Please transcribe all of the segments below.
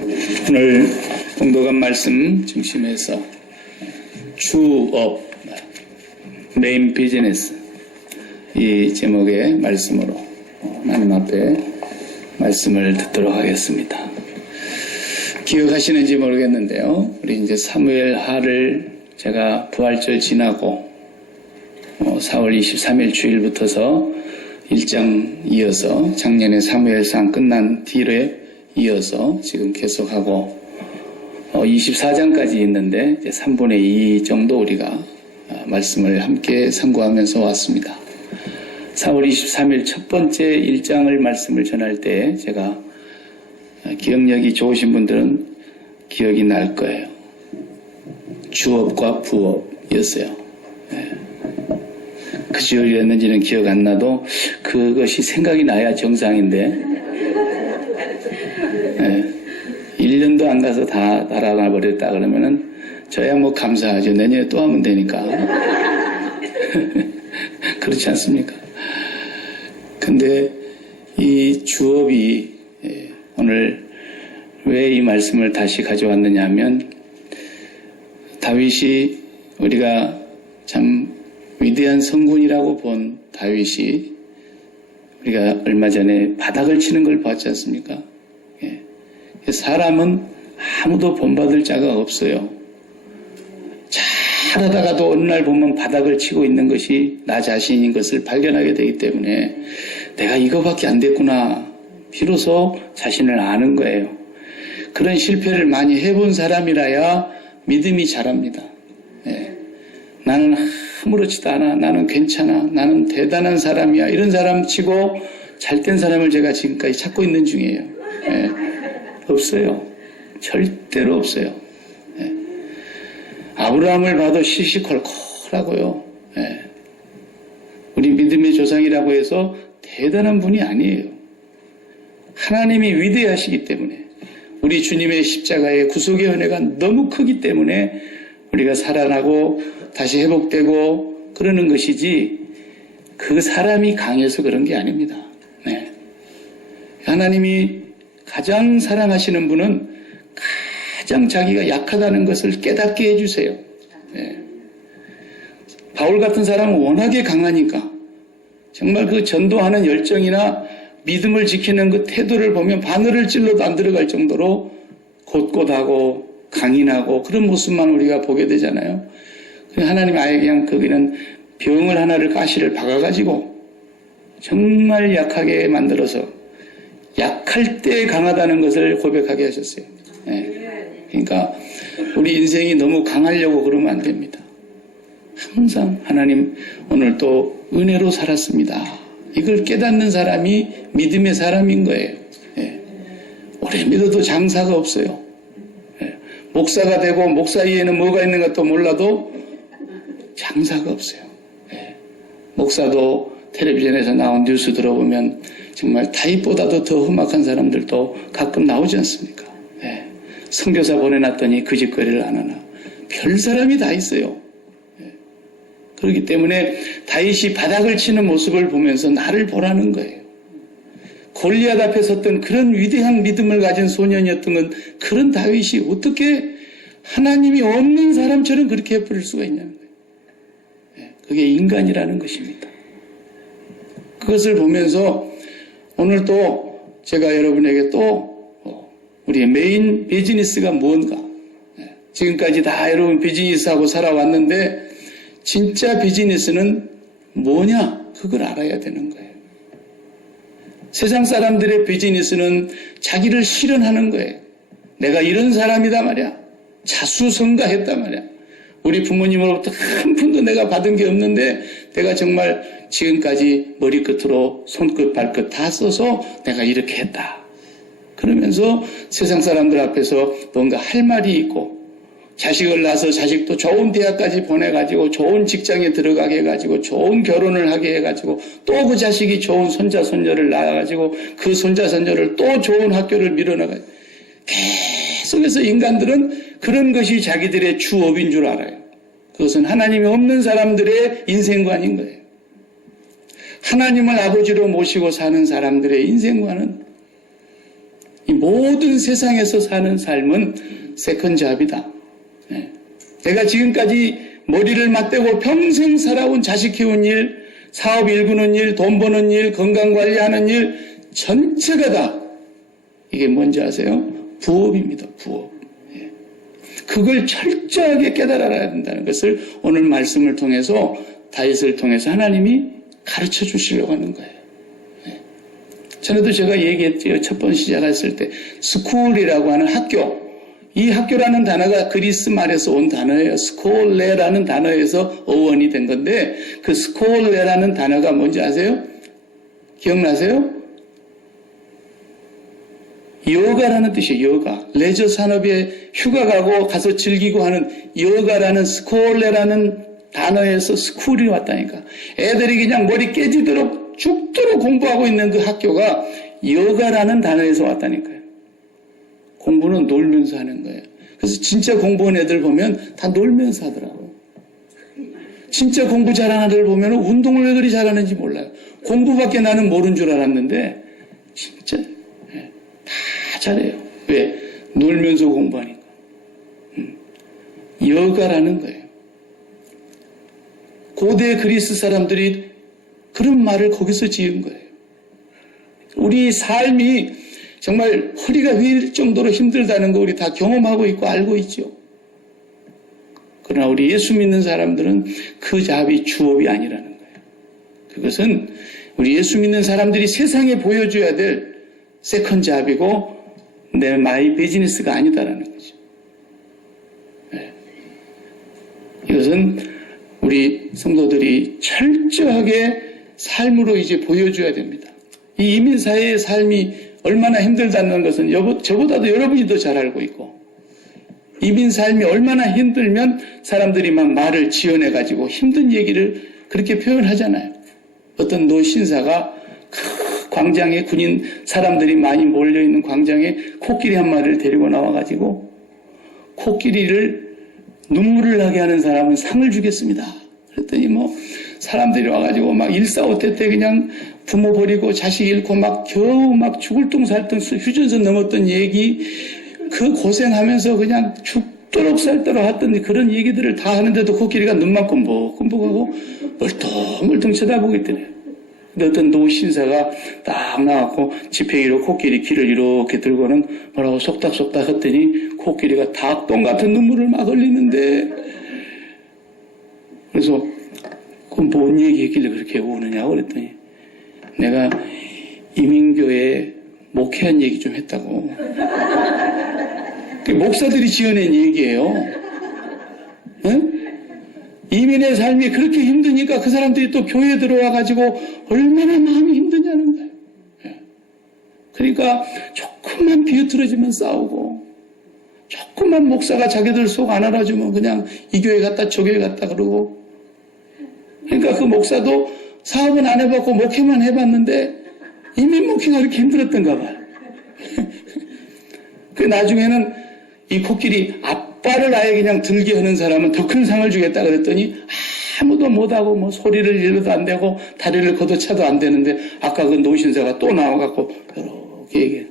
오늘 공독한 말씀 중심에서 주업, 메인 비즈니스 이 제목의 말씀으로 하나님 앞에 말씀을 듣도록 하겠습니다. 기억하시는지 모르겠는데요. 우리 이제 사무엘 하를 제가 부활절 지나고 4월 23일 주일부터서 1장 이어서 작년에 사무엘상 끝난 뒤에 이어서 지금 계속하고 24장까지 있는데 이제 3분의 2 정도 우리가 말씀을 함께 상고하면서 왔습니다. 4월 23일 첫 번째 1장을 말씀을 전할 때 제가 기억력이 좋으신 분들은 기억이 날 거예요. 주업과 부업이었어요. 그 주얼이었는지는 기억 안 나도 그것이 생각이 나야 정상인데 1년도 안 가서 다 달아나 버렸다 그러면은 저야 뭐 감사하죠. 내년에 또 하면 되니까. 그렇지 않습니까? 근데 이 주업이 오늘 왜 이 말씀을 다시 가져왔느냐 하면 다윗이 우리가 참 위대한 성군이라고 본 다윗이 우리가 얼마 전에 바닥을 치는 걸 봤지 않습니까? 사람은 아무도 본받을 자가 없어요. 잘하다가도 어느 날 보면 바닥을 치고 있는 것이 나 자신인 것을 발견하게 되기 때문에 내가 이거밖에 안 됐구나. 비로소 자신을 아는 거예요. 그런 실패를 많이 해본 사람이라야 믿음이 자랍니다. 나는 아무렇지도 않아. 나는 괜찮아. 나는 대단한 사람이야. 이런 사람 치고 잘된 사람을 제가 지금까지 찾고 있는 중이에요. 없어요. 절대로 없어요. 아브라함을 봐도 시시콜콜하고요. 우리 믿음의 조상이라고 해서 대단한 분이 아니에요. 하나님이 위대하시기 때문에 우리 주님의 십자가의 구속의 은혜가 너무 크기 때문에 우리가 살아나고 다시 회복되고 그러는 것이지 그 사람이 강해서 그런 게 아닙니다. 하나님이 가장 사랑하시는 분은 가장 자기가 약하다는 것을 깨닫게 해주세요. 바울 같은 사람은 워낙에 강하니까 정말 그 전도하는 열정이나 믿음을 지키는 그 태도를 보면 바늘을 찔러도 안 들어갈 정도로 곧곧하고 강인하고 그런 모습만 우리가 보게 되잖아요. 하나님 아예 그냥 거기는 병을 하나를 가시를 박아가지고 정말 약하게 만들어서 약할 때 강하다는 것을 고백하게 하셨어요. 그러니까 우리 인생이 너무 강하려고 그러면 안 됩니다. 항상 하나님 오늘 또 은혜로 살았습니다. 이걸 깨닫는 사람이 믿음의 사람인 거예요. 오래 믿어도 장사가 없어요. 목사가 되고 목사 위에는 뭐가 있는 것도 몰라도 장사가 없어요. 목사도 텔레비전에서 나온 뉴스 들어보면 정말 타입보다도 더 험악한 사람들도 가끔 나오지 않습니까? 선교사 보내놨더니 그 짓거리를 안 하나. 별 사람이 다 있어요. 그렇기 때문에 다윗이 바닥을 치는 모습을 보면서 나를 보라는 거예요. 골리앗 앞에 섰던 그런 위대한 믿음을 가진 소년이었던 건 그런 다윗이 어떻게 하나님이 없는 사람처럼 그렇게 해버릴 수가 있냐는 거예요. 그게 인간이라는 것입니다. 그것을 보면서 오늘 또 제가 여러분에게 또 우리의 메인 비즈니스가 뭔가 지금까지 다 여러분 비즈니스하고 살아왔는데 진짜 비즈니스는 뭐냐 그걸 알아야 되는 거예요. 세상 사람들의 비즈니스는 자기를 실현하는 거예요. 내가 이런 사람이다 말이야. 자수성가했단 말이야. 우리 부모님으로부터 한 푼도 내가 받은 게 없는데 내가 정말 지금까지 머리끝으로 손끝 발끝 다 써서 내가 이렇게 했다. 그러면서 세상 사람들 앞에서 뭔가 할 말이 있고 자식을 낳아서 자식도 좋은 대학까지 보내가지고 좋은 직장에 들어가게 해가지고 좋은 결혼을 하게 해가지고 또 그 자식이 좋은 손자 손녀를 낳아가지고 그 손자 손녀를 또 좋은 학교를 밀어나가지고 계속해서 인간들은 그런 것이 자기들의 주업인 줄 알아요. 그것은 하나님이 없는 사람들의 인생관인 거예요. 하나님을 아버지로 모시고 사는 사람들의 인생관은 이 모든 세상에서 사는 삶은 세컨 잡이다. 내가 지금까지 머리를 맞대고 평생 살아온 자식 키우는 일, 사업 일구는 일, 돈 버는 일, 건강 관리하는 일 전체가 다 이게 뭔지 아세요? 부업입니다. 부업. 그걸 철저하게 깨달아야 된다는 것을 오늘 말씀을 통해서 다윗을 통해서 하나님이 가르쳐 주시려고 하는 거예요. 전에도 제가 얘기했죠. 첫 번 시작했을 때 스쿨이라고 하는 학교. 이 학교라는 단어가 그리스 말에서 온 단어예요. 스콜레라는 단어에서 어원이 된 건데 그 스콜레라는 단어가 뭔지 아세요? 기억나세요? 여가라는 뜻이에요. 여가. 레저 산업에 휴가 가고 가서 즐기고 하는 여가라는 스콜레라는 단어에서 스쿨이 왔다니까. 애들이 그냥 머리 깨지도록 죽도록 공부하고 있는 그 학교가 여가라는 단어에서 왔다니까요. 공부는 놀면서 하는 거예요. 그래서 진짜 공부한 애들 보면 다 놀면서 하더라고요. 진짜 공부 잘하는 애들 보면 운동을 왜 그리 잘하는지 몰라요. 공부밖에 나는 모르는 줄 알았는데 진짜 다 잘해요. 왜? 놀면서 공부하니까. 여가라는 거예요. 고대 그리스 사람들이 그런 말을 거기서 지은 거예요. 우리 삶이 정말 허리가 휘일 정도로 힘들다는 거 우리 다 경험하고 있고 알고 있죠. 그러나 우리 예수 믿는 사람들은 그 잡이 주업이 아니라는 거예요. 그것은 우리 예수 믿는 사람들이 세상에 보여줘야 될 세컨 잡이고 내 마이 비즈니스가 아니다라는 거죠. 네. 이것은 우리 성도들이 철저하게 삶으로 이제 보여줘야 됩니다. 이 이민사회의 삶이 얼마나 힘들다는 것은 저보다도 여러분이 더 잘 알고 있고 이민 삶이 얼마나 힘들면 사람들이 막 말을 지어내가지고 힘든 얘기를 그렇게 표현하잖아요. 어떤 노 신사가 광장에 군인 사람들이 많이 몰려있는 광장에 코끼리 한 마리를 데리고 나와가지고 코끼리를 눈물을 나게 하는 사람은 상을 주겠습니다. 그랬더니 사람들이 와가지고 막 일사오태때 그냥 부모 버리고 자식 잃고 막 겨우 막 죽을 둥살둥 휴전선 넘었던 얘기 그 고생하면서 그냥 죽도록 살도록 했던 그런 얘기들을 다 하는데도 코끼리가 눈만 끔뻑끔뻑하고 멀뚱멀뚱 쳐다보고 있더래요. 근데 어떤 노신사가 딱 나왔고 지팡이로 코끼리 귀를 이렇게 들고는 뭐라고 속닥속닥 했더니 코끼리가 닭똥 같은 눈물을 막 흘리는데 그래서 그건 뭔 얘기했길래 그렇게 우느냐고 그랬더니 내가 이민교에 목회한 얘기 좀 했다고. 목사들이 지어낸 얘기예요. 응? 이민의 삶이 그렇게 힘드니까 그 사람들이 또 교회에 들어와가지고 얼마나 마음이 힘드냐는 거예요. 그러니까 조금만 비어트러지면 싸우고 조금만 목사가 자기들 속 안 알아주면 그냥 이 교회 갔다 저 교회 갔다 그러고 그러니까 그 목사도 사업은 안 해봤고 목회만 해봤는데 이민 목회가 그렇게 힘들었던가 봐요. 그 나중에는 이 코끼리 아빠를 아예 그냥 들게 하는 사람은 더 큰 상을 주겠다 그랬더니 아무도 못하고 소리를 질러도 안 되고 다리를 걷어차도 안 되는데 아까 그 노신사가 또 나와갖고 이렇게 얘기해.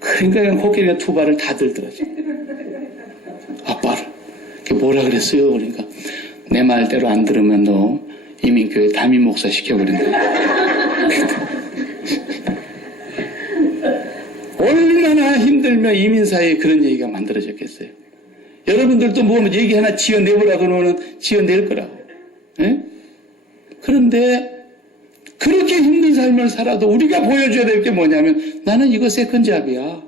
그러니까 그냥 코끼리가 두 발을 다 들더라죠. 아빠를. 그게 뭐라 그랬어요? 그러니까 내 말대로 안 들으면 너 이민교회 담임 목사 시켜버린다. 얼마나 힘들면 이민사회에 그런 얘기가 만들어졌겠어요. 여러분들도 뭐 얘기 하나 지어내보라 그러면 지어낼 거라고. 에? 그런데 그렇게 힘든 삶을 살아도 우리가 보여줘야 될 게 뭐냐면 나는 이거 세컨잡이야.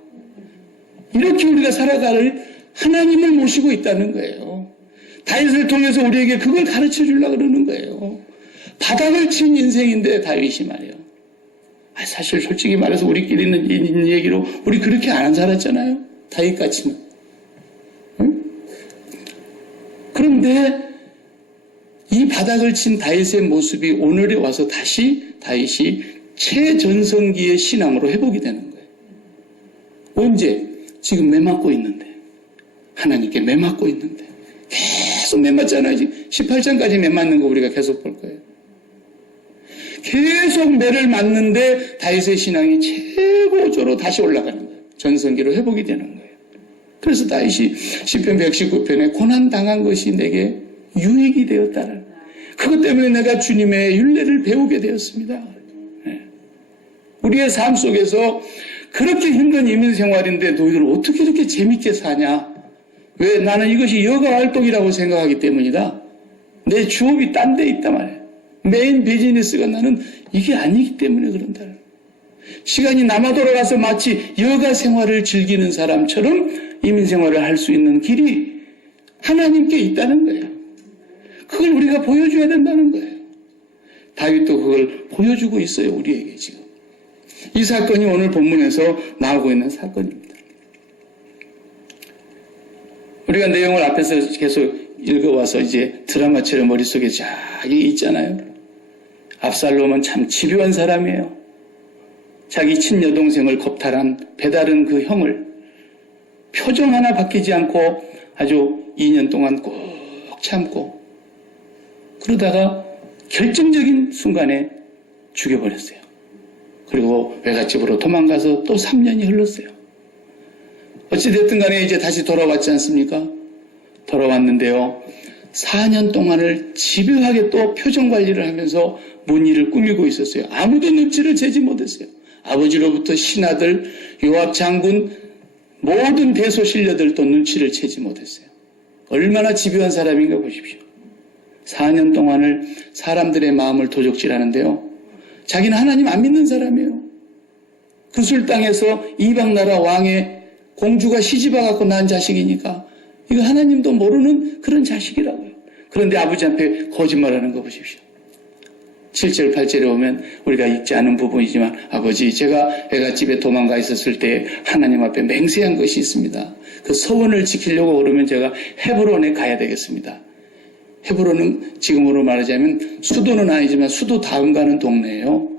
이렇게 우리가 살아갈 하나님을 모시고 있다는 거예요. 다윗을 통해서 우리에게 그걸 가르쳐 주려고 그러는 거예요. 바닥을 친 인생인데 다윗이 말이에요. 사실 솔직히 말해서 우리끼리는 있는 얘기로 우리 그렇게 안 살았잖아요. 다윗같이는. 응? 그런데 이 바닥을 친 다윗의 모습이 오늘에 와서 다시 다윗이 최전성기의 신앙으로 회복이 되는 거예요. 언제? 지금 매맞고 있는데. 하나님께 매맞고 있는데. 계속 매맞잖아요. 18장까지 매맞는 거 우리가 계속 볼 거예요. 계속 매를 맞는데 다윗의 신앙이 최고조로 다시 올라가는 거예요. 전성기로 회복이 되는 거예요. 그래서 다윗이 시편 119편에 고난당한 것이 내게 유익이 되었다는, 그것 때문에 내가 주님의 율례를 배우게 되었습니다. 우리의 삶 속에서 그렇게 힘든 이민 생활인데 너희들 어떻게 이렇게 재밌게 사냐? 왜? 나는 이것이 여가 활동이라고 생각하기 때문이다. 내 주업이 딴 데 있단 말이에요. 메인 비즈니스가 나는 이게 아니기 때문에 그런다. 시간이 남아 돌아가서 마치 여가 생활을 즐기는 사람처럼 이민 생활을 할 수 있는 길이 하나님께 있다는 거예요. 그걸 우리가 보여줘야 된다는 거예요. 다윗도 그걸 보여주고 있어요, 우리에게 지금. 이 사건이 오늘 본문에서 나오고 있는 사건입니다. 우리가 내용을 앞에서 계속 읽어와서 이제 드라마처럼 머릿속에 쫙 있잖아요. 압살롬은 참 집요한 사람이에요. 자기 친여동생을 겁탈한 배다른 그 형을 표정 하나 바뀌지 않고 아주 2년 동안 꼭 참고, 그러다가 결정적인 순간에 죽여버렸어요. 그리고 외갓집으로 도망가서 또 3년이 흘렀어요. 어찌됐든 간에 이제 다시 돌아왔지 않습니까? 돌아왔는데요, 4년 동안을 집요하게 또 표정 관리를 하면서 문의를 꾸미고 있었어요. 아무도 눈치를 채지 못했어요. 아버지로부터 신하들, 요압 장군, 모든 대소신료들도 눈치를 채지 못했어요. 얼마나 집요한 사람인가 보십시오. 4년 동안을 사람들의 마음을 도적질하는데요, 자기는 하나님 안 믿는 사람이에요. 그 술땅에서 이방나라 왕의 공주가 시집와갖고 낳은 자식이니까 이거 하나님도 모르는 그런 자식이라고요. 그런데 아버지 앞에 거짓말하는 거 보십시오. 7절 8절에 오면 우리가 읽지 않은 부분이지만, 아버지, 제가 애갓집에 도망가 있었을 때 하나님 앞에 맹세한 것이 있습니다. 그 서원을 지키려고 그러면 제가 헤브론에 가야 되겠습니다. 헤브론은 지금으로 말하자면 수도는 아니지만 수도 다음 가는 동네예요.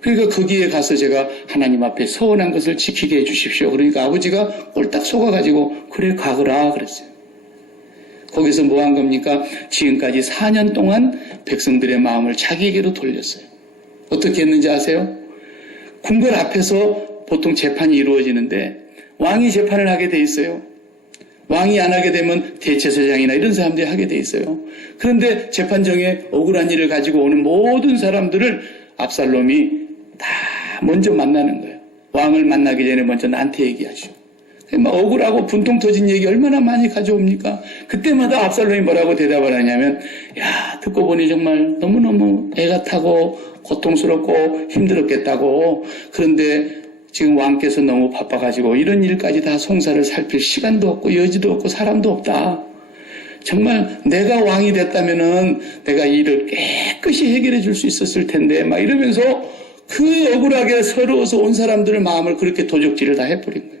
그러니까 거기에 가서 제가 하나님 앞에 서원한 것을 지키게 해주십시오. 그러니까 아버지가 꼴딱 속아가지고 그래 가거라 그랬어요. 거기서 뭐 한 겁니까? 지금까지 4년 동안 백성들의 마음을 자기에게로 돌렸어요. 어떻게 했는지 아세요? 궁궐 앞에서 보통 재판이 이루어지는데 왕이 재판을 하게 돼 있어요. 왕이 안 하게 되면 대체사장이나 이런 사람들이 하게 돼 있어요. 그런데 재판정에 억울한 일을 가지고 오는 모든 사람들을 압살롬이 다 먼저 만나는 거예요. 왕을 만나기 전에 먼저 나한테 얘기하시오. 막 억울하고 분통 터진 얘기 얼마나 많이 가져옵니까? 그때마다 압살롬이 뭐라고 대답을 하냐면, 야, 듣고 보니 정말 너무너무 애가 타고 고통스럽고 힘들었겠다고. 그런데 지금 왕께서 너무 바빠가지고 이런 일까지 다 송사를 살필 시간도 없고 여지도 없고 사람도 없다. 정말 내가 왕이 됐다면은 내가 이 일을 깨끗이 해결해 줄 수 있었을 텐데, 막 이러면서 그 억울하게 서러워서 온 사람들의 마음을 그렇게 도적질을 다 해버린 거예요.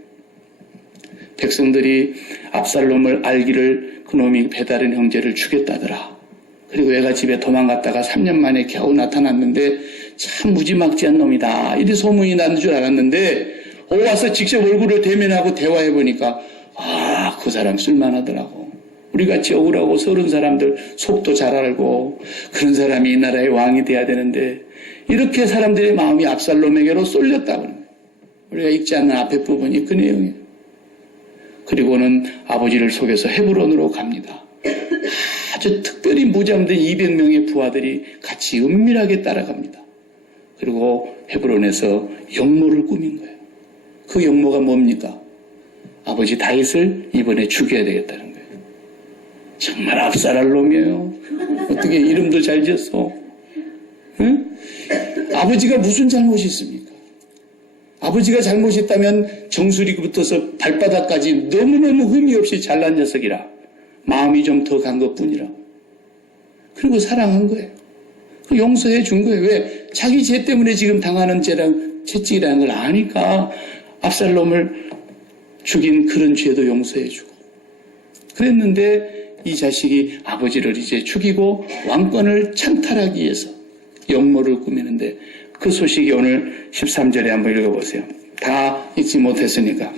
백성들이 압살롬을 알기를 그놈이 배다른 형제를 죽였다더라. 그리고 애가 집에 도망갔다가 3년 만에 겨우 나타났는데 참 무지막지한 놈이다. 이리 소문이 나는 줄 알았는데 와서 직접 얼굴을 대면하고 대화해보니까 그 사람 쓸만하더라고. 우리같이 억울하고 서른 사람들 속도 잘 알고 그런 사람이 이 나라의 왕이 돼야 되는데 이렇게 사람들의 마음이 압살롬에게로 쏠렸다고. 우리가 읽지 않는 앞에 부분이 그 내용이에요. 그리고는 아버지를 속여서 헤브론으로 갑니다. 아주 특별히 무장된 200명의 부하들이 같이 은밀하게 따라갑니다. 그리고 헤브론에서 영모를 꾸민 거예요. 그 영모가 뭡니까? 아버지 다윗을 이번에 죽여야 되겠다는 거예요. 정말 압살할 놈이에요. 어떻게 이름도 잘 지었어? 응? 아버지가 무슨 잘못이 있습니까? 아버지가 잘못했다면 정수리부터서 발바닥까지 너무너무 흠이 없이 잘난 녀석이라 마음이 좀 더 간 것뿐이라. 그리고 사랑한 거예요. 용서해 준 거예요. 왜? 자기 죄 때문에 지금 당하는 채찍이라는 걸 아니까 압살롬을 죽인 그런 죄도 용서해 주고 그랬는데 이 자식이 아버지를 이제 죽이고 왕권을 찬탈하기 위해서 영모를 꾸미는데 그 소식이 오늘 13절에 한번 읽어보세요. 다 읽지 못했으니까.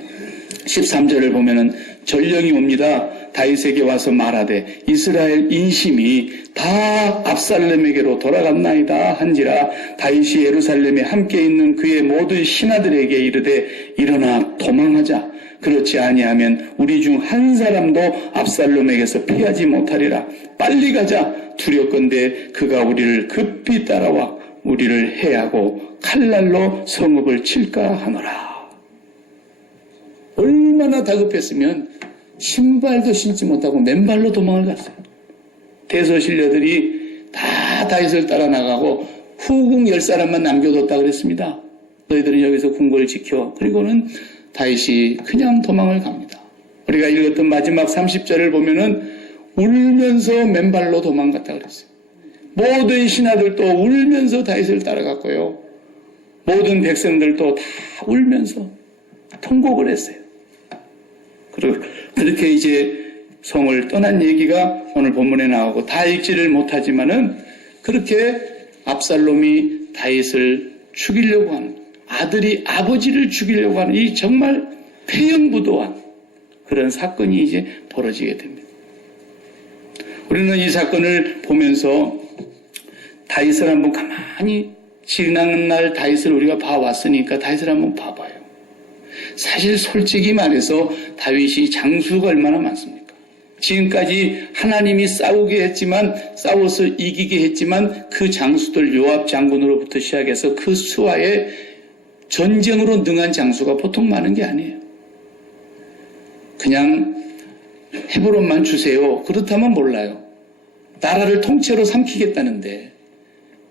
13절을 보면은 전령이 옵니다. 다윗에게 와서 말하되 이스라엘 인심이 다 압살롬에게로 돌아갔나이다 한지라 다윗이 예루살렘에 함께 있는 그의 모든 신하들에게 이르되 일어나 도망하자. 그렇지 아니하면 우리 중 한 사람도 압살롬에게서 피하지 못하리라. 빨리 가자. 두렵건대 그가 우리를 급히 따라와 우리를 해하고 칼날로 성읍을 칠까 하노라. 얼마나 다급했으면 신발도 신지 못하고 맨발로 도망을 갔어요. 대소신료들이 다 다윗을 따라 나가고 후궁 10사람만 남겨뒀다 그랬습니다. 너희들은 여기서 궁궐을 지켜. 그리고는 다윗이 그냥 도망을 갑니다. 우리가 읽었던 마지막 30절을 보면은 울면서 맨발로 도망갔다 그랬어요. 모든 신하들도 울면서 다윗을 따라갔고요. 모든 백성들도 다 울면서 통곡을 했어요. 그렇게 이제 성을 떠난 얘기가 오늘 본문에 나오고 다 읽지를 못하지만은 그렇게 압살롬이 다윗을 죽이려고 하는, 아들이 아버지를 죽이려고 하는 이 정말 폐영부도한 그런 사건이 이제 벌어지게 됩니다. 우리는 이 사건을 보면서 다윗을 한번 가만히 지난날 다윗을 우리가 봐왔으니까 다윗을 한번 봐봐요. 사실 솔직히 말해서 다윗이 장수가 얼마나 많습니까? 지금까지 하나님이 싸우게 했지만 싸워서 이기게 했지만 그 장수들 요압 장군으로부터 시작해서 그 수하에 전쟁으로 능한 장수가 보통 많은 게 아니에요. 그냥 헤브론만 주세요. 그렇다면 몰라요. 나라를 통째로 삼키겠다는데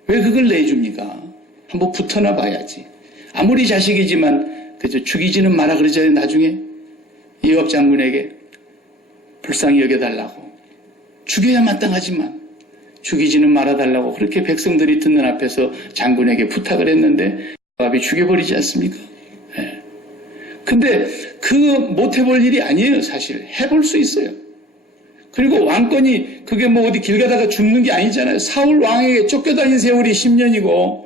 왜 그걸 내줍니까? 한번 붙어나 봐야지. 아무리 자식이지만 그저 죽이지는 마라 그러잖아요. 나중에 요압 장군에게 불쌍히 여겨달라고. 죽여야 마땅하지만 죽이지는 말아달라고 그렇게 백성들이 듣는 앞에서 장군에게 부탁을 했는데 요압이 죽여버리지 않습니까? 네. 근데 못 해볼 일이 아니에요. 사실 해볼 수 있어요. 그리고 왕권이 그게 뭐 어디 길 가다가 죽는 게 아니잖아요. 사울 왕에게 쫓겨다닌 세월이 10년이고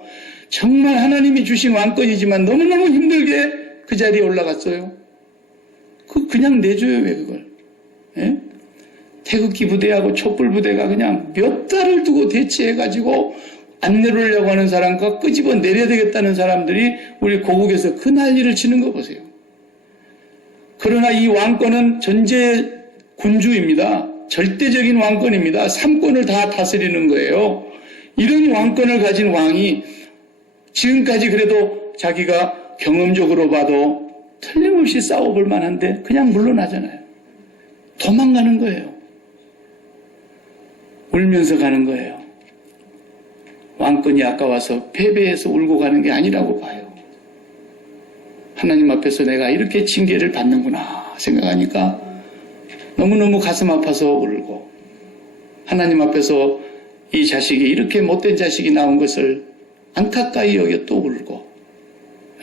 정말 하나님이 주신 왕권이지만 너무너무 힘들게 그 자리에 올라갔어요. 그냥 내줘요. 왜 그걸? 예? 태극기 부대하고 촛불 부대가 그냥 몇 달을 두고 대치해가지고 안 내려오려고 하는 사람과 끄집어 내려야 되겠다는 사람들이 우리 고국에서 그 난리를 치는 거 보세요. 그러나 이 왕권은 전제 군주입니다. 절대적인 왕권입니다. 3권을 다 다스리는 거예요. 이런 왕권을 가진 왕이 지금까지 그래도 자기가 경험적으로 봐도 틀림없이 싸워볼 만한데 그냥 물러나잖아요. 도망가는 거예요. 울면서 가는 거예요. 왕권이 아까워서 패배해서 울고 가는 게 아니라고 봐요. 하나님 앞에서 내가 이렇게 징계를 받는구나 생각하니까 너무너무 가슴 아파서 울고, 하나님 앞에서 이 자식이 이렇게 못된 자식이 나온 것을 안타까이 여겨 또 울고,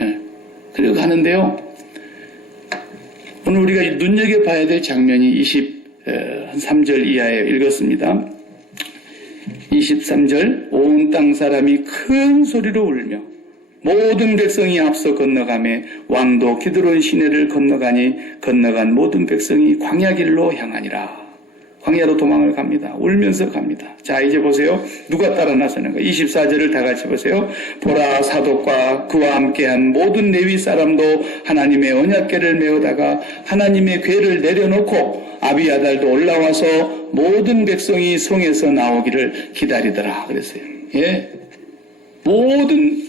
예. 그리고 가는데요. 오늘 우리가 눈여겨봐야 될 장면이 23절 이하에 읽었습니다. 23절 온 땅 사람이 큰 소리로 울며 모든 백성이 앞서 건너가매 왕도 기드론 시내를 건너간 모든 백성이 광야길로 향하니라. 광야로 도망을 갑니다. 울면서 갑니다. 자, 이제 보세요. 누가 따라 나서는가? 24절을 다 같이 보세요. 보라, 사독과 그와 함께한 모든 레위 사람도 하나님의 언약궤를 메우다가 하나님의 궤를 내려놓고 아비아달도 올라와서 모든 백성이 성에서 나오기를 기다리더라 그랬어요. 예. 모든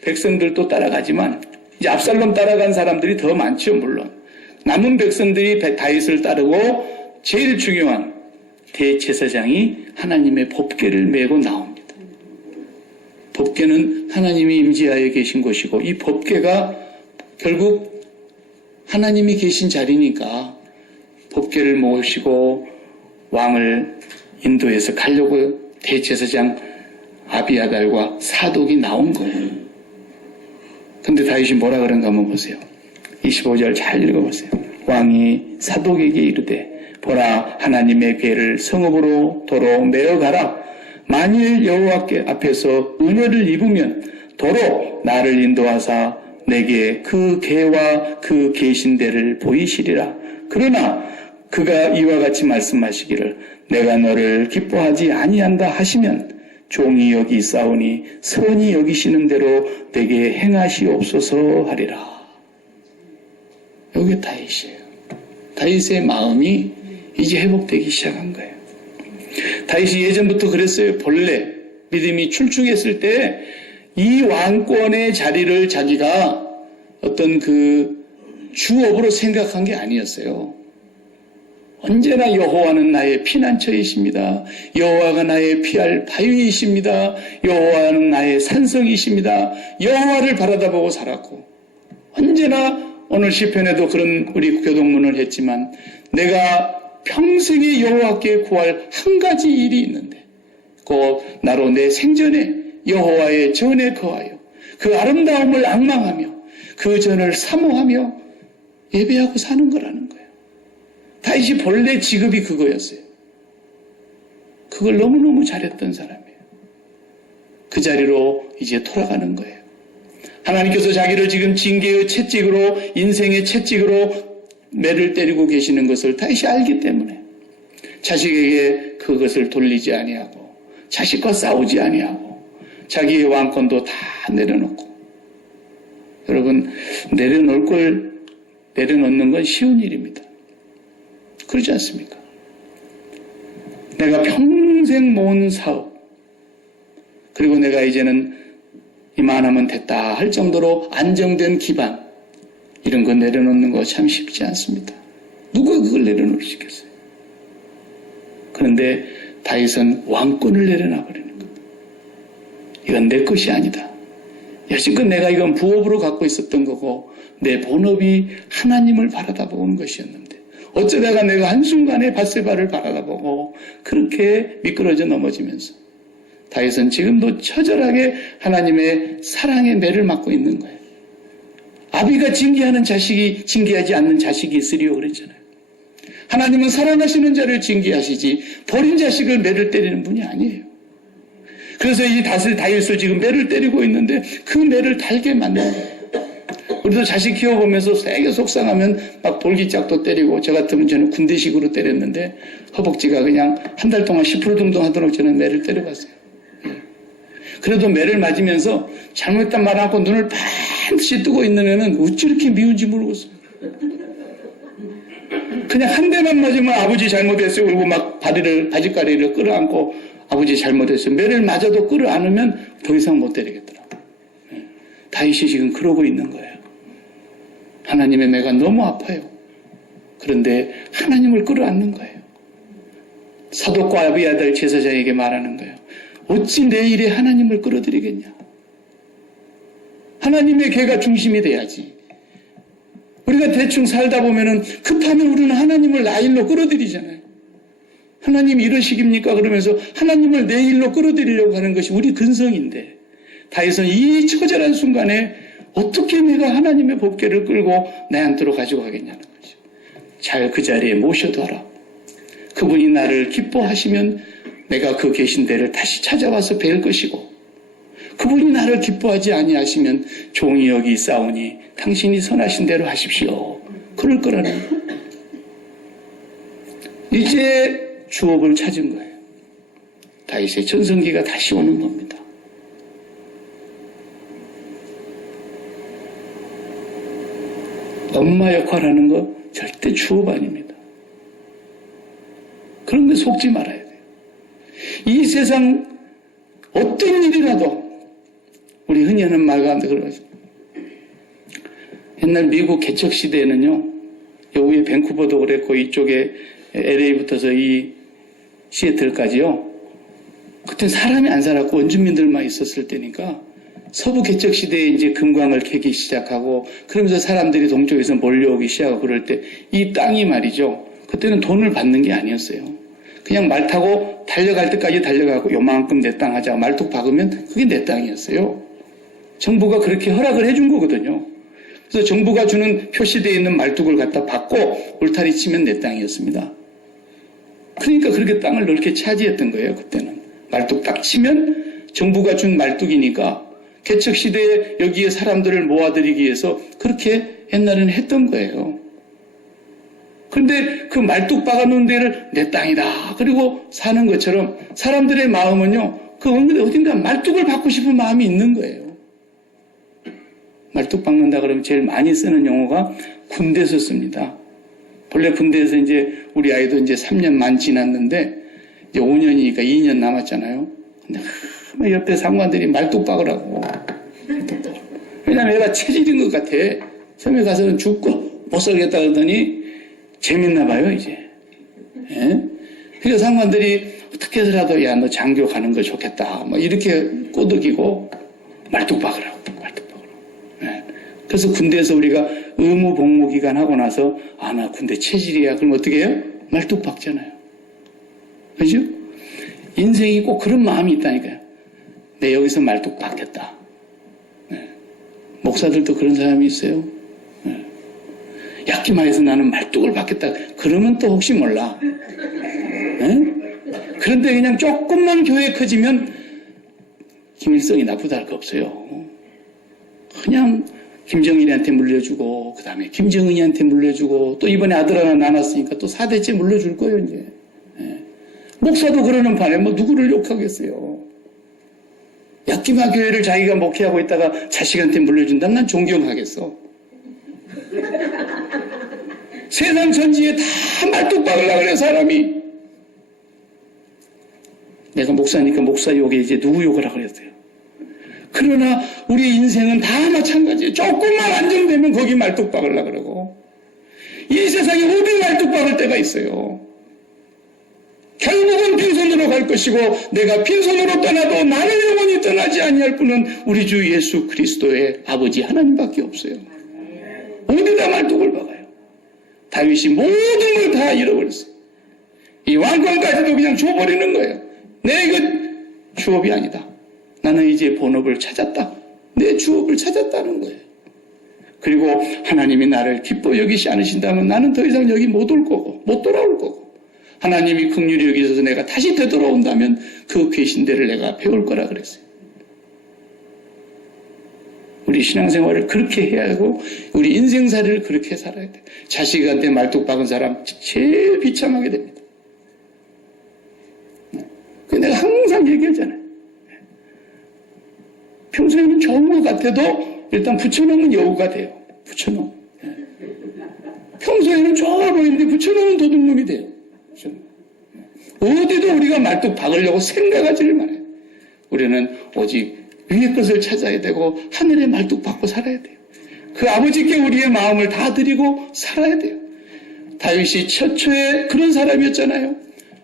백성들도 따라가지만 이제 압살롬 따라간 사람들이 더 많죠. 물론 남은 백성들이 다윗을 따르고 제일 중요한 대제사장이 하나님의 법궤를 메고 나옵니다. 법궤는 하나님이 임재하여 계신 곳이고 이 법궤가 결국 하나님이 계신 자리니까 법궤를 모시고 왕을 인도해서 가려고 대제사장 아비아달과 사독이 나온 거예요. 근데 다윗이 뭐라 그런가 한번 보세요. 25절 잘 읽어보세요. 왕이 사독에게 이르되 보라, 하나님의 궤를 성읍으로 도로 메어가라. 만일 여호와께 앞에서 은혜를 입으면 도로 나를 인도하사 내게 그 계와 그 계신대를 보이시리라. 그러나 그가 이와 같이 말씀하시기를 내가 너를 기뻐하지 아니한다 하시면 종이 여기 있사오니 선히 여기시는 대로 내게 행하시옵소서 하리라. 여기 다윗이에요. 다윗의 마음이 이제 회복되기 시작한 거예요. 다윗이 예전부터 그랬어요. 본래 믿음이 출중했을 때 이 왕권의 자리를 자기가 어떤 그 주업으로 생각한 게 아니었어요. 언제나 여호와는 나의 피난처이십니다. 여호와가 나의 피할 바위이십니다. 여호와는 나의 산성이십니다. 여호와를 바라다보고 살았고, 언제나 오늘 시편에도 그런 우리 교동문을 했지만 내가 평생에 여호와께 구할 한 가지 일이 있는데 곧 나로 내 생전에 여호와의 전에 거하여 그 아름다움을 앙망하며 그 전을 사모하며 예배하고 사는 거라는 거예요. 다윗이 본래 직업이 그거였어요. 그걸 너무너무 잘했던 사람이에요. 그 자리로 이제 돌아가는 거예요. 하나님께서 자기를 지금 징계의 채찍으로, 인생의 채찍으로 매를 때리고 계시는 것을 다윗이 알기 때문에 자식에게 그것을 돌리지 아니하고 자식과 싸우지 아니하고 자기의 왕권도 다 내려놓고. 여러분, 내려놓는 건 쉬운 일입니다. 그렇지 않습니까? 내가 평생 모은 사업, 그리고 내가 이제는 이만하면 됐다 할 정도로 안정된 기반, 이런 거 내려놓는 거 참 쉽지 않습니다. 누가 그걸 내려놓을 수 있겠어요? 그런데 다윗은 왕권을 내려놔 버리는 거예요. 이건 내 것이 아니다. 여지껏 내가 이건 부업으로 갖고 있었던 거고 내 본업이 하나님을 바라다보는 것이었는데 어쩌다가 내가 한순간에 밧세바를 바라다보고 그렇게 미끄러져 넘어지면서 다윗은 지금도 처절하게 하나님의 사랑의 매를 맞고 있는 거예요. 아비가 징계하는 자식이 징계하지 않는 자식이 있으리요 그랬잖아요. 하나님은 사랑하시는 자를 징계하시지 버린 자식을 매를 때리는 분이 아니에요. 그래서 이 다윗을 지금 매를 때리고 있는데 그 매를 달게 만드는 거예요. 우리도 자식 키워보면서 세게 속상하면 막 돌기짝도 때리고, 저 같으면 저는 군대식으로 때렸는데 허벅지가 그냥 한 달 동안 시풀둥둥하도록 저는 매를 때려봤어요. 그래도 매를 맞으면서 잘못했단 말 하고 눈을 반드시 뜨고 있는 애는 어찌 이렇게 미운지 모르겠어요. 그냥 한 대만 맞으면 아버지 잘못했어요. 그리고 막 바지가리를 끌어안고 아버지 잘못했어요. 매를 맞아도 끌어안으면 더 이상 못 때리겠더라고요. 다윗이 지금 그러고 있는 거예요. 하나님의 매가 너무 아파요. 그런데 하나님을 끌어안는 거예요. 사독과 아비아달 제사장에게 말하는 거예요. 어찌 내 일에 하나님을 끌어들이겠냐. 하나님의 계가 중심이 돼야지. 우리가 대충 살다 보면은 급하면 우리는 하나님을 나 일로 끌어들이잖아요. 하나님 이러시깁니까? 그러면서 하나님을 내 일로 끌어들이려고 하는 것이 우리 근성인데, 다윗은 이 처절한 순간에 어떻게 내가 하나님의 법궤를 끌고 내 안으로 가지고 가겠냐는 거죠. 잘 그 자리에 모셔둬라. 그분이 나를 기뻐하시면 내가 그 계신 데를 다시 찾아와서 뵐 것이고, 그분이 나를 기뻐하지 아니하시면 종이 여기 있사오니 당신이 선하신 대로 하십시오. 그럴 거라는 거예요. 이제 주업을 찾은 거예요. 다윗의 전성기가 다시 오는 겁니다. 엄마 역할하는 거 절대 주업 아닙니다. 그런 거 속지 말아야 돼요. 이 세상 어떤 일이라도 우리 흔히 하는 말 가운데 그러죠. 옛날 미국 개척 시대에는요, 여기에 밴쿠버도 그랬고 이쪽에 LA부터서 이 시애틀까지요. 그땐 사람이 안 살았고 원주민들만 있었을 때니까 서부 개척 시대에 이제 금광을 캐기 시작하고 그러면서 사람들이 동쪽에서 몰려오기 시작하고 그럴 때 이 땅이 말이죠. 그때는 돈을 받는 게 아니었어요. 그냥 말 타고 달려갈 때까지 달려가고 요만큼 내 땅 하자 말뚝 박으면 그게 내 땅이었어요. 정부가 그렇게 허락을 해준 거거든요. 그래서 정부가 주는 표시되어 있는 말뚝을 갖다 박고 울타리 치면 내 땅이었습니다. 그러니까 그렇게 땅을 넓게 차지했던 거예요. 그때는 말뚝 딱 치면 정부가 준 말뚝이니까 개척 시대에 여기에 사람들을 모아들이기 위해서 그렇게 옛날에는 했던 거예요. 그런데 그 말뚝 박아놓은 데를 내 땅이다 그리고 사는 것처럼 사람들의 마음은요, 그 어딘가 말뚝을 받고 싶은 마음이 있는 거예요. 말뚝 박는다 그러면 제일 많이 쓰는 용어가 군대에서 씁니다. 본래 군대에서 이제 우리 아이도 이제 3년 만 지났는데 이제 5년이니까 2년 남았잖아요. 근데 옆에 상관들이 말뚝 박으라고. 왜냐면 얘가 체질인 것 같아. 섬에 가서는 죽고 못 살겠다 그러더니 재밌나 봐요, 이제. 예? 그래서 상관들이 어떻게 해서라도 야, 너 장교 가는 거 좋겠다. 뭐 이렇게 꼬드기고 말뚝 박으라고. 예. 그래서 군대에서 우리가 의무 복무 기간 하고 나서 아, 나 군대 체질이야. 그럼 어떻게 해요? 말뚝 박잖아요. 그죠? 인생이 꼭 그런 마음이 있다니까요. 내 여기서 말뚝 박겠다. 예. 목사들도 그런 사람이 있어요. 예. 약기마에서 나는 말뚝을 박겠다. 그러면 또 혹시 몰라. 예? 그런데 그냥 조금만 교회 커지면 김일성이 나쁘다 할 거 없어요. 그냥 김정일한테 물려주고 그 다음에 김정은이한테 물려주고 또 이번에 아들 하나 낳았으니까 또 4대째 물려줄 거예요 이제. 예. 목사도 그러는 판에 뭐 누구를 욕하겠어요. 약기마 교회를 자기가 목회하고 있다가 자식한테 물려준다면 난 존경하겠어. 세상 전지에 다 말뚝 박으려고 그래 사람이. 내가 목사니까 목사 욕에 이제 누구 욕을 하고 그랬어요. 그러나 우리 인생은 다 마찬가지예요. 조금만 안정되면 거기 말뚝 박으려고 그러고 이 세상에 어디 말뚝 박을 때가 있어요. 결국은 빈손으로 갈 것이고 내가 빈손으로 떠나도 나를 영원히 떠나지 아니할 분은 우리 주 예수 그리스도의 아버지 하나님밖에 없어요. 어디다 말뚝을 박아요. 다윗이 모든 걸 다 잃어버렸어요. 이 왕권까지도 그냥 줘버리는 거예요. 내 이거 주업이 아니다. 나는 이제 본업을 찾았다. 내 주업을 찾았다는 거예요. 그리고 하나님이 나를 기뻐 여기지 않으신다면 나는 더 이상 여기 못 올 거고 못 돌아올 거고 하나님이 긍휼히 여기셔서 내가 다시 되돌아온다면 그 계신대를 내가 배울 거라 그랬어요. 우리 신앙생활을 그렇게 해야 하고 우리 인생살이를 그렇게 살아야 돼. 자식한테 말뚝 박은 사람 제일 비참하게 됩니다. 내가 항상 얘기하잖아요. 평소에는 좋은 것 같아도 일단 붙여놓으면 여우가 돼요. 붙여놓으면. 평소에는 좋아 보이는데 붙여놓으면 도둑놈이 돼요. 어디도 우리가 말뚝 박으려고 생각하지를 말아요. 우리는 오직 위의 것을 찾아야 되고 하늘의 말뚝 박고 살아야 돼요. 그 아버지께 우리의 마음을 다 드리고 살아야 돼요. 다윗이 최초에 그런 사람이었잖아요.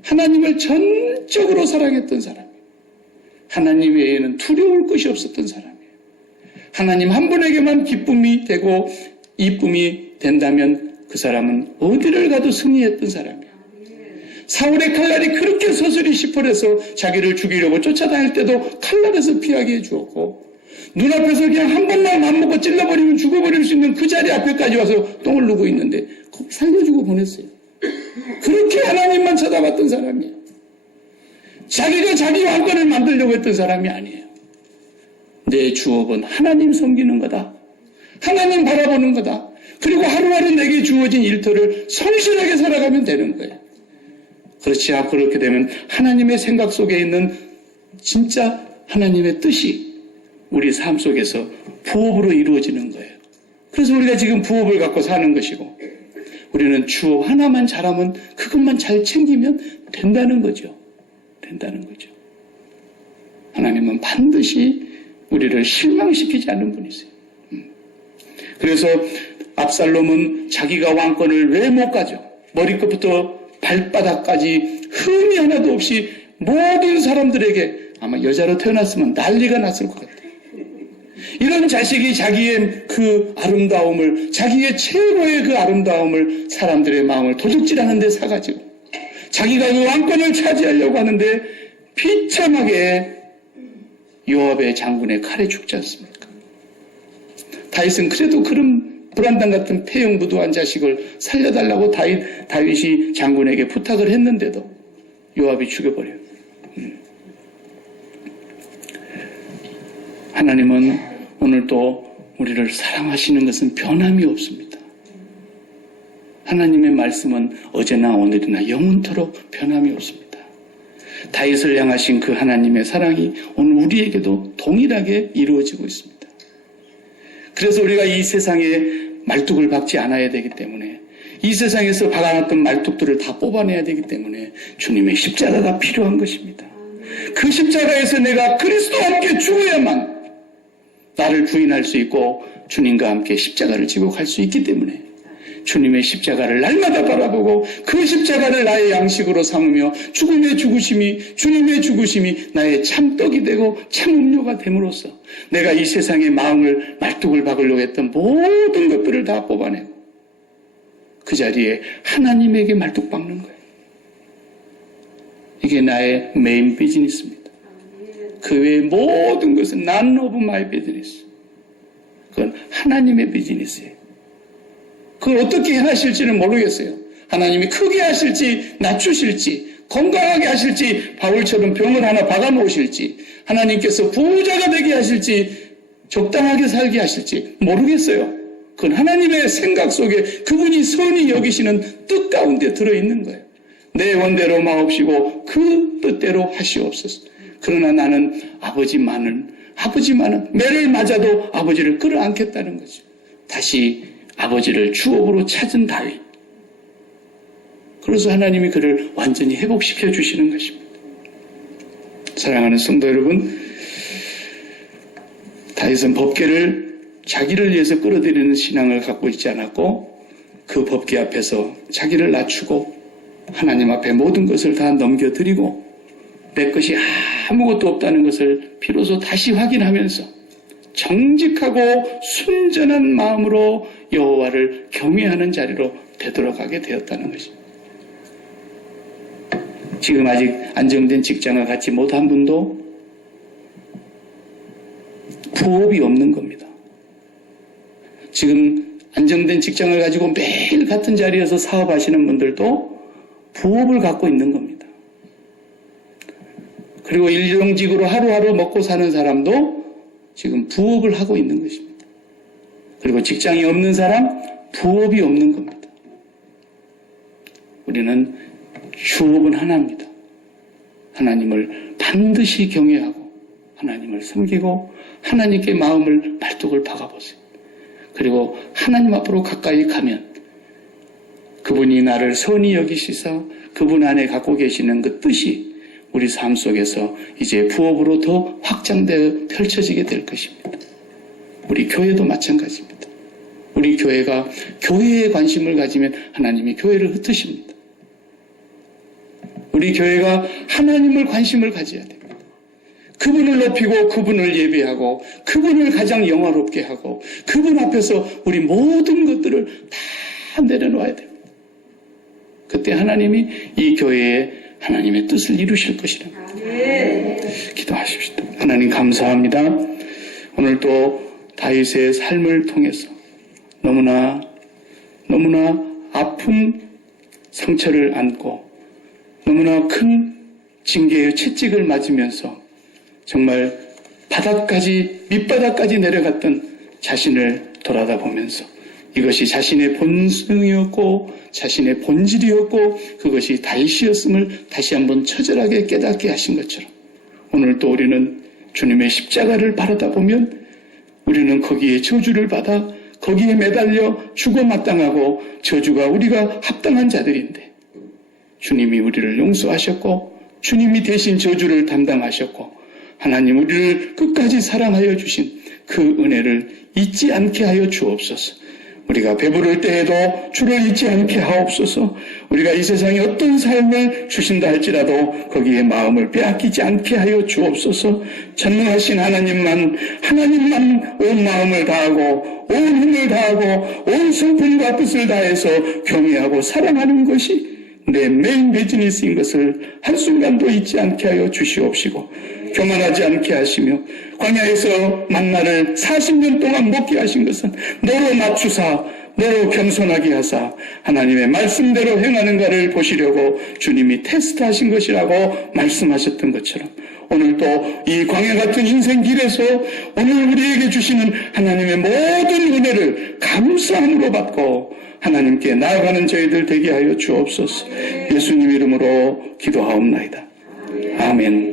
하나님을 전적으로 사랑했던 사람이에요. 하나님 외에는 두려울 것이 없었던 사람이에요. 하나님 한 분에게만 기쁨이 되고 이쁨이 된다면 그 사람은 어디를 가도 승리했던 사람이에요. 사울의 칼날이 그렇게 서슬이 시퍼래서 자기를 죽이려고 쫓아다닐 때도 칼날에서 피하게 해주었고 눈앞에서 그냥 한 번만 맘먹고 찔러버리면 죽어버릴 수 있는 그 자리 앞에까지 와서 똥을 누고 있는데 거기 살려주고 보냈어요. 그렇게 하나님만 쳐다봤던 사람이에요. 자기가 자기 왕권을 만들려고 했던 사람이 아니에요. 내 주업은 하나님 섬기는 거다. 하나님 바라보는 거다. 그리고 하루하루 내게 주어진 일터를 성실하게 살아가면 되는 거예요. 그렇지 않고 그렇게 되면 하나님의 생각 속에 있는 진짜 하나님의 뜻이 우리 삶 속에서 부업으로 이루어지는 거예요. 그래서 우리가 지금 부업을 갖고 사는 것이고 우리는 주업 하나만 잘하면 그것만 잘 챙기면 된다는 거죠. 된다는 거죠. 하나님은 반드시 우리를 실망시키지 않는 분이세요. 그래서 압살롬은 자기가 왕권을 왜 못 가죠? 머리끝부터 발바닥까지 흠이 하나도 없이 모든 사람들에게 아마 여자로 태어났으면 난리가 났을 것 같아요. 이런 자식이 자기의 그 아름다움을, 자기의 최고의 그 아름다움을 사람들의 마음을 도둑질하는 데 사가지고 자기가 그 왕권을 차지하려고 하는데 비참하게 요압의 장군의 칼에 죽지 않습니까? 다윗은 그래도 그런 불안당 같은 폐영부도한 자식을 살려달라고 다윗이 장군에게 부탁을 했는데도 요압이 죽여버려요. 하나님은 오늘도 우리를 사랑하시는 것은 변함이 없습니다. 하나님의 말씀은 어제나 오늘이나 영원토록 변함이 없습니다. 다윗을 향하신 그 하나님의 사랑이 오늘 우리에게도 동일하게 이루어지고 있습니다. 그래서 우리가 이 세상에 말뚝을 박지 않아야 되기 때문에, 이 세상에서 박아놨던 말뚝들을 다 뽑아내야 되기 때문에 주님의 십자가가 필요한 것입니다. 그 십자가에서 내가 그리스도와 함께 죽어야만 나를 부인할 수 있고 주님과 함께 십자가를 지고 갈 수 있기 때문에 주님의 십자가를 날마다 바라보고 그 십자가를 나의 양식으로 삼으며 죽음의 죽으심이, 주님의 죽으심이 나의 참떡이 되고 참음료가 됨으로써 내가 이 세상의 마음을 말뚝을 박으려고 했던 모든 것들을 다 뽑아내고 그 자리에 하나님에게 말뚝 박는 거예요. 이게 나의 메인 비즈니스입니다. 그 외의 모든 것은 none of my business. 그건 하나님의 비즈니스예요. 그걸 어떻게 하실지는 모르겠어요. 하나님이 크게 하실지 낮추실지 건강하게 하실지 바울처럼 병을 하나 박아놓으실지 하나님께서 부자가 되게 하실지 적당하게 살게 하실지 모르겠어요. 그건 하나님의 생각 속에 그분이 선히 여기시는 뜻 가운데 들어있는 거예요. 내 원대로 마옵시고 그 뜻대로 하시옵소서. 그러나 나는 아버지만은 매를 맞아도 아버지를 끌어안겠다는 거죠. 다시 아버지를 주업으로 찾은 다윗. 그래서 하나님이 그를 완전히 회복시켜 주시는 것입니다. 사랑하는 성도 여러분, 다윗은 법궤를 자기를 위해서 끌어들이는 신앙을 갖고 있지 않았고 그 법궤 앞에서 자기를 낮추고 하나님 앞에 모든 것을 다 넘겨드리고 내 것이 아무것도 없다는 것을 비로소 다시 확인하면서 정직하고 순전한 마음으로 여호와를 경외하는 자리로 되돌아가게 되었다는 것입니다. 지금 아직 안정된 직장을 갖지 못한 분도 부업이 없는 겁니다. 지금 안정된 직장을 가지고 매일 같은 자리에서 사업하시는 분들도 부업을 갖고 있는 겁니다. 그리고 일용직으로 하루하루 먹고 사는 사람도 지금 부업을 하고 있는 것입니다. 그리고 직장이 없는 사람, 부업이 없는 겁니다. 우리는 주업은 하나입니다. 하나님을 반드시 경외하고 하나님을 섬기고 하나님께 마음을 말뚝을 박아보세요. 그리고 하나님 앞으로 가까이 가면 그분이 나를 선히 여기시사 그분 안에 갖고 계시는 그 뜻이 우리 삶 속에서 이제 부업으로 더 확장되어 펼쳐지게 될 것입니다. 우리 교회도 마찬가지입니다. 우리 교회가 교회에 관심을 가지면 하나님이 교회를 흩으십니다. 우리 교회가 하나님을 관심을 가져야 됩니다. 그분을 높이고 그분을 예배하고 그분을 가장 영화롭게 하고 그분 앞에서 우리 모든 것들을 다 내려놓아야 됩니다. 그때 하나님이 이 교회에 하나님의 뜻을 이루실 것이라. 기도하십시다. 하나님 감사합니다. 오늘 또 다윗의 삶을 통해서 너무나 아픈 상처를 안고 너무나 큰 징계의 채찍을 맞으면서 정말 밑바닥까지 내려갔던 자신을 돌아다보면서 이것이 자신의 본성이었고 자신의 본질이었고 그것이 다윗이었음을 다시 한번 처절하게 깨닫게 하신 것처럼 오늘 또 우리는 주님의 십자가를 바라다 보면 우리는 거기에 저주를 받아 거기에 매달려 죽어 마땅하고 저주가 우리가 합당한 자들인데 주님이 우리를 용서하셨고 주님이 대신 저주를 담당하셨고 하나님 우리를 끝까지 사랑하여 주신 그 은혜를 잊지 않게 하여 주옵소서. 우리가 배부를 때에도 주를 잊지 않게 하옵소서. 우리가 이 세상에 어떤 삶을 주신다 할지라도 거기에 마음을 빼앗기지 않게 하여 주옵소서. 전능하신 하나님만 온 마음을 다하고 온 힘을 다하고 온 성품과 뜻을 다해서 경외하고 사랑하는 것이 내 메인 비즈니스인 것을 한순간도 잊지 않게 하여 주시옵시고 교만하지 않게 하시며 광야에서 만나를 40년 동안 먹게 하신 것은 너로 낮추사 너로 겸손하게 하사 하나님의 말씀대로 행하는가를 보시려고 주님이 테스트하신 것이라고 말씀하셨던 것처럼 오늘도 이 광야 같은 인생 길에서 오늘 우리에게 주시는 하나님의 모든 은혜를 감사함으로 받고 하나님께 나아가는 저희들 되게 하여 주옵소서. 예수님 이름으로 기도하옵나이다. 아멘.